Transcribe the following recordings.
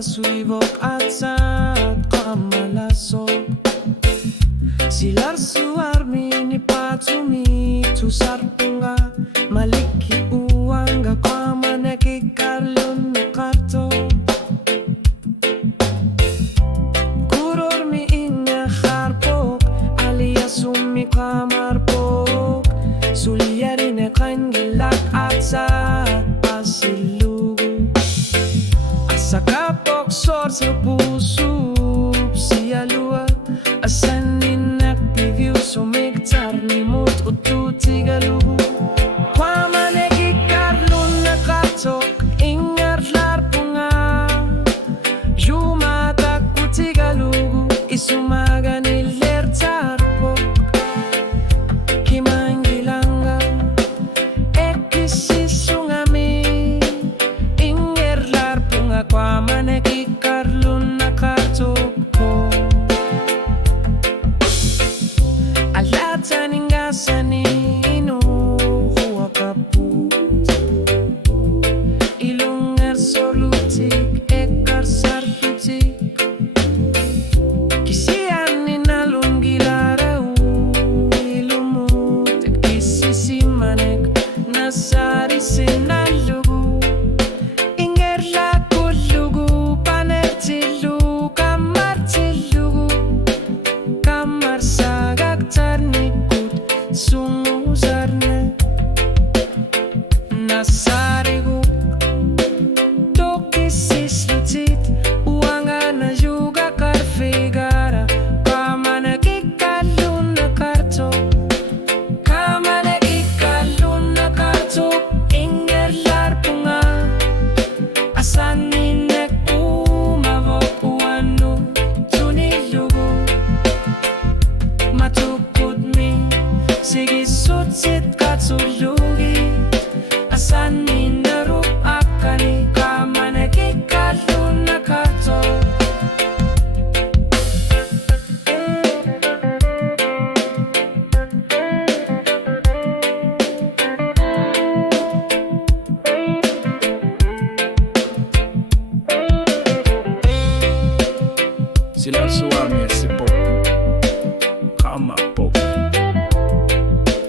Masuibok at saat kamalasok Silar suarmi ni patumi tusar punga maliki uanga Qaamaneq Ikkarlunneqartoq Kuror mi inga kharpok alias umi qamarpok Suliarine kain gilak at saat pasilugo Asakapok sor sa puso siya luwa asanin active sumigtar ni mut ututigalugo Qaamaneq Ikkarlunneqartoq ingarlar punga Jumatak utigalugo isumaga nilertarpok Kimangilanga ekisisungami ingerlar punga Qaamaneq Ikkarlunneqartoq Sanino huakaput Ilungar solutik ekar sartutik Kisian ninalun gilarau ilumut Kisisimanek nasari sinalugu Inger lakulugu panertilu kamartilugu Kamar sagak tarnikut sungusarne nasarigu tokisis lutit uanga na juga karfigara Qaamaneq Ikkarlunneqartoq Qaamaneq Ikkarlunneqartoq ingerlar punga asaninek umavok uanu tunilugu matukod mi sige sutsit katsulugi asan minarup akani Qaamaneq Ikkarlunneqartoq Silar suami sipok Qaamapok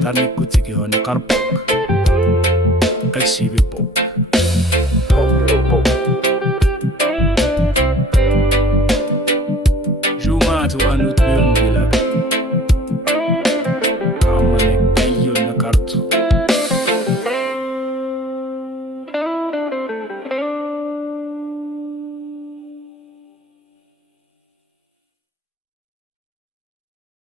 Tarnik kutigi honi karpok Kaksibi